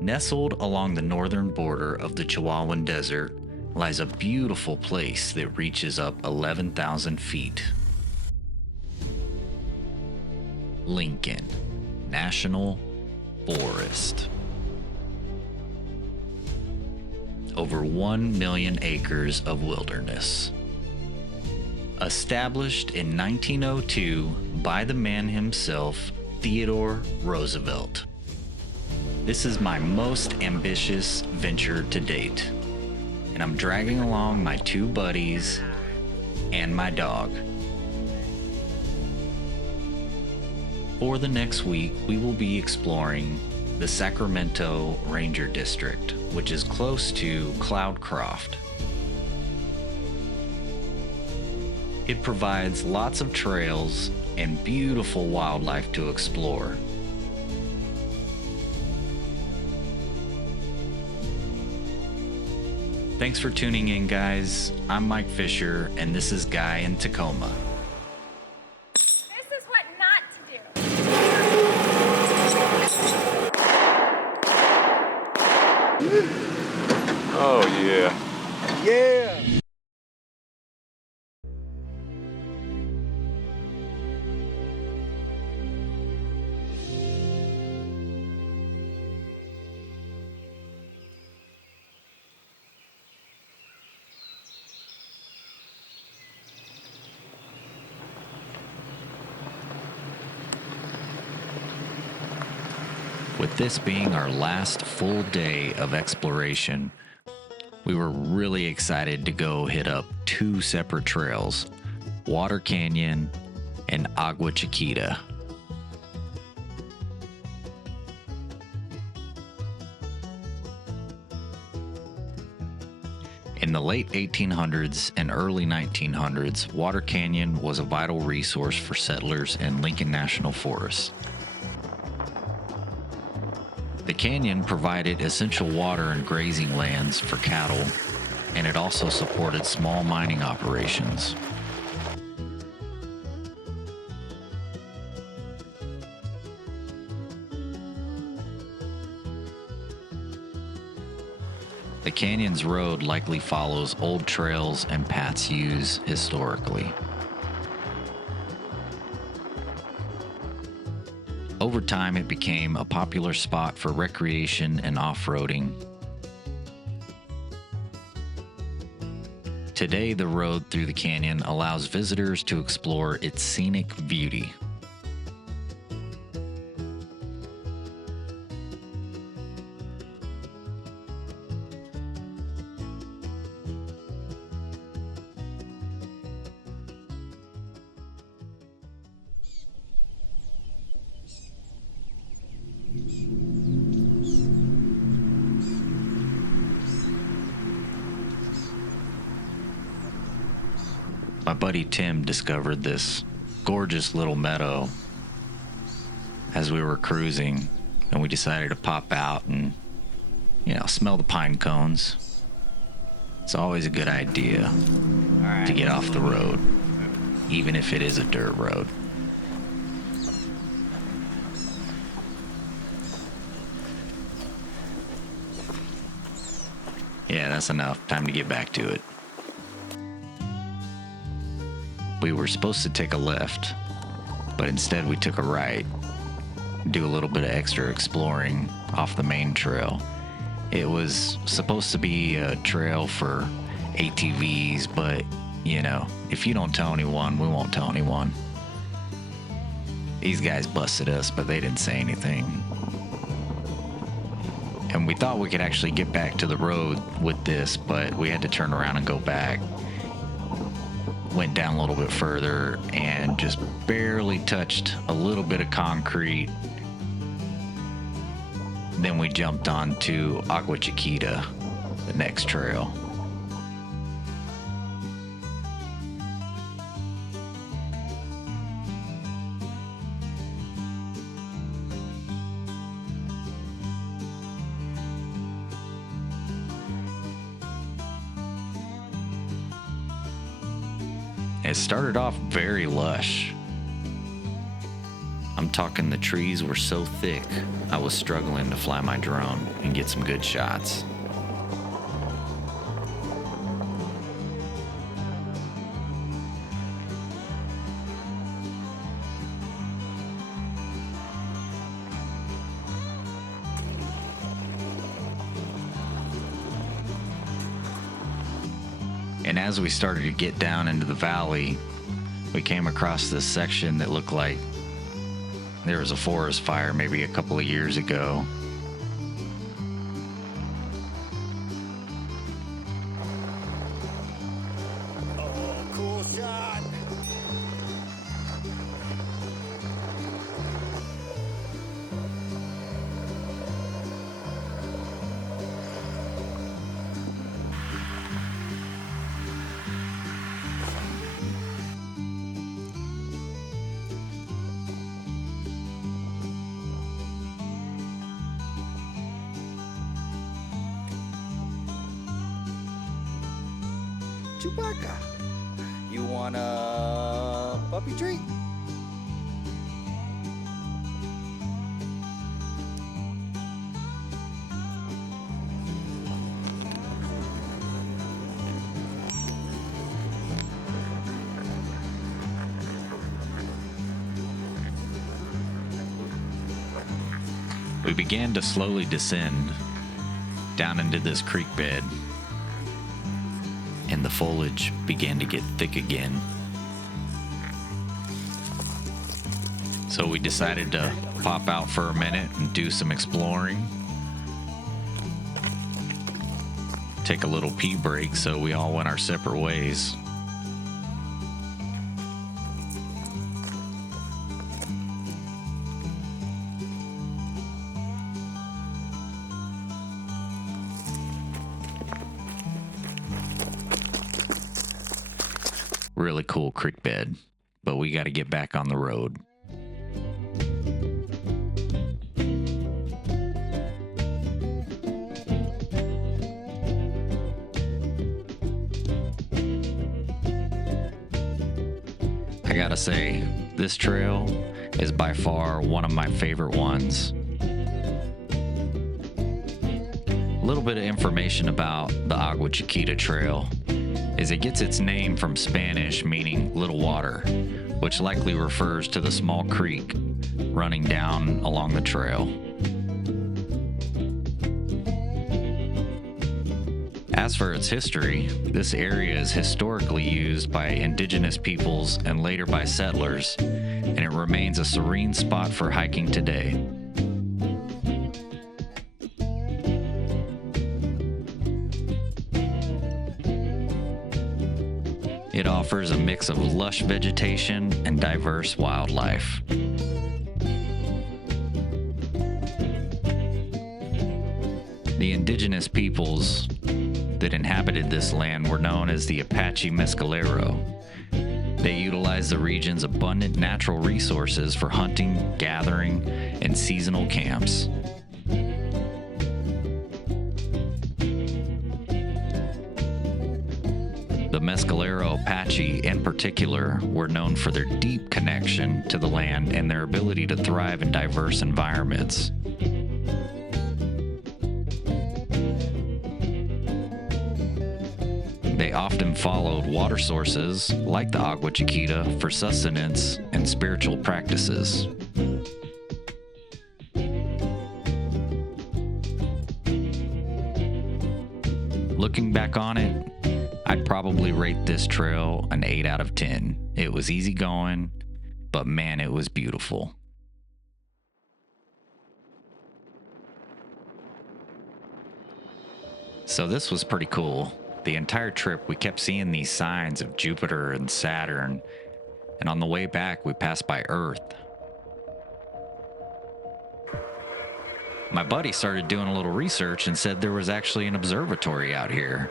Nestled along the northern border of the Chihuahuan Desert lies a beautiful place that reaches up 11,000 feet. Lincoln National Forest. Over 1 million acres of wilderness. Established in 1902 by the man himself, Theodore Roosevelt. This is my most ambitious venture to date, and I'm dragging along my 2 buddies and my dog. For the next week, we will be exploring the Sacramento Ranger District, which is close to Cloudcroft. It provides lots of trails and beautiful wildlife to explore. Thanks for tuning in, guys. I'm Mike Fisher, and this is Guy in Tacoma. This is what not to do. Oh, yeah. Yeah! With this being our last full day of exploration, we were really excited to go hit up 2 separate trails, Water Canyon and Agua Chiquita. In the late 1800s and early 1900s, Water Canyon was a vital resource for settlers in Lincoln National Forest. The canyon provided essential water and grazing lands for cattle, and it also supported small mining operations. The canyon's road likely follows old trails and paths used historically. Over time, it became a popular spot for recreation and off-roading. Today, the road through the canyon allows visitors to explore its scenic beauty. My buddy Tim discovered this gorgeous little meadow as we were cruising, and we decided to pop out and, smell the pine cones. It's always a good idea to get off the road, even if it is a dirt road. Yeah, that's enough. Time to get back to it. We were supposed to take a left, but instead we took a right, do a little bit of extra exploring off the main trail. It was supposed to be a trail for ATVs, but if you don't tell anyone, we won't tell anyone. These guys busted us, but they didn't say anything. And we thought we could actually get back to the road with this, but we had to turn around and go back. Went down a little bit further and just barely touched a little bit of concrete. Then we jumped onto Agua Chiquita, the next trail. It started off very lush. I'm talking the trees were so thick, I was struggling to fly my drone and get some good shots. And as we started to get down into the valley, we came across this section that looked like there was a forest fire maybe a couple of years ago. Oh, cool shot. Chewbacca, you want a puppy treat? We began to slowly descend down into this creek bed, and the foliage began to get thick again. So we decided to pop out for a minute and do some exploring. Take a little pee break, so we all went our separate ways. Really cool creek bed, but we got to get back on the road. I gotta say, this trail is by far one of my favorite ones. A little bit of information about the Agua Chiquita trail is it gets its name from Spanish meaning little water, which likely refers to the small creek running down along the trail. As for its history, this area is historically used by indigenous peoples and later by settlers, and it remains a serene spot for hiking today. It offers a mix of lush vegetation and diverse wildlife. The indigenous peoples that inhabited this land were known as the Apache Mescalero. They utilized the region's abundant natural resources for hunting, gathering, and seasonal camps. The Mescalero Apache, in particular, were known for their deep connection to the land and their ability to thrive in diverse environments. They often followed water sources, like the Agua Chiquita, for sustenance and spiritual practices. Looking back on it, I'd probably rate this trail an 8 out of 10. It was easy going, but man, it was beautiful. So this was pretty cool. The entire trip, we kept seeing these signs of Jupiter and Saturn, and on the way back, we passed by Earth. My buddy started doing a little research and said there was actually an observatory out here.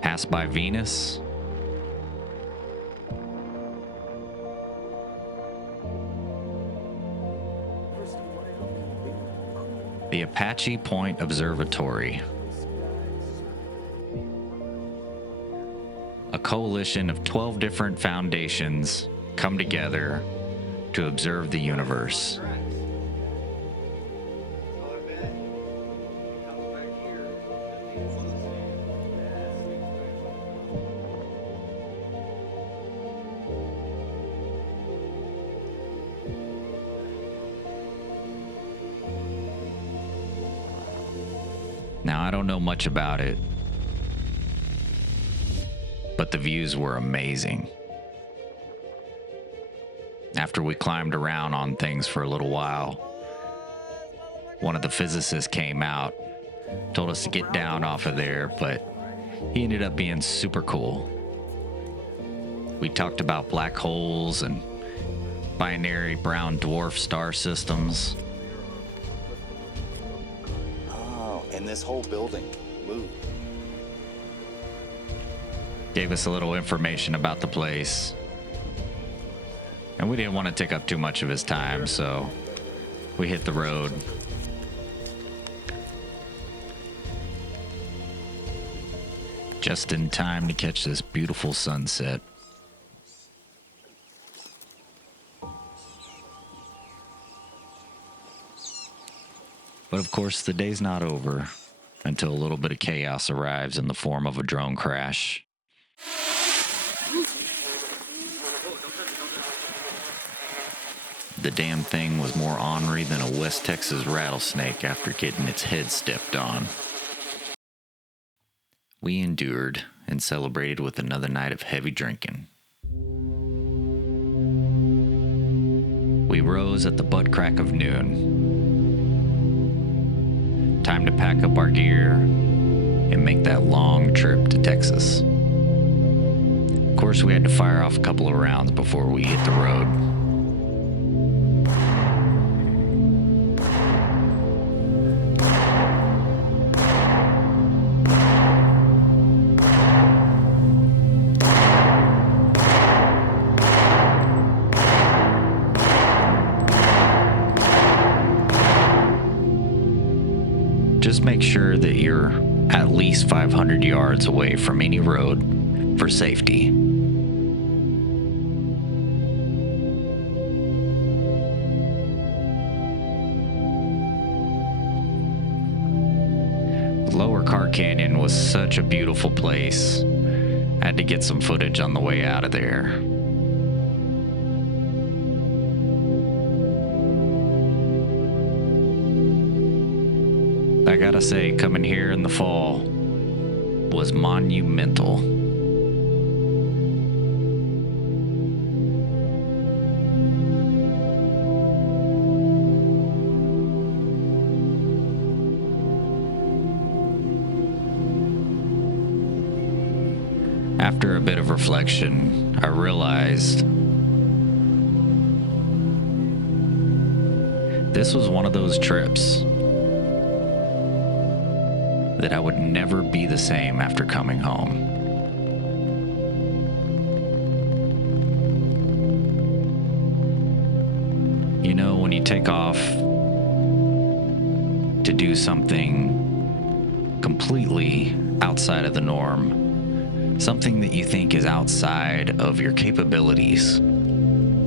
Passed by Venus. The Apache Point Observatory. a coalition of 12 different foundations come together to observe the universe. Now, I don't know much about it, but the views were amazing. After we climbed around on things for a little while, one of the physicists came out, told us to get down off of there, but he ended up being super cool. We talked about black holes and binary brown dwarf star systems. And this whole building moved. Gave us a little information about the place. And we didn't want to take up too much of his time, so we hit the road. Just in time to catch this beautiful sunset. But of course, the day's not over until a little bit of chaos arrives in the form of a drone crash. The damn thing was more ornery than a West Texas rattlesnake after getting its head stepped on. We endured and celebrated with another night of heavy drinking. We rose at the butt crack of noon. Time to pack up our gear and make that long trip to Texas. Of course, we had to fire off a couple of rounds before we hit the road. Just make sure that you're at least 500 yards away from any road for safety. The Lower Car Canyon was such a beautiful place. I had to get some footage on the way out of there. I gotta say, coming here in the fall was monumental. After a bit of reflection, I realized this was one of those trips that I would never be the same after coming home. You know, when you take off to do something completely outside of the norm, something that you think is outside of your capabilities, and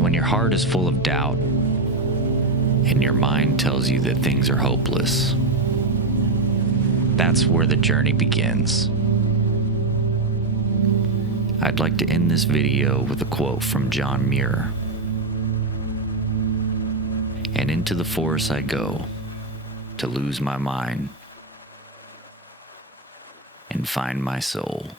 when your heart is full of doubt, and your mind tells you that things are hopeless, that's where the journey begins. I'd like to end this video with a quote from John Muir. "And into the forest I go, to lose my mind and find my soul."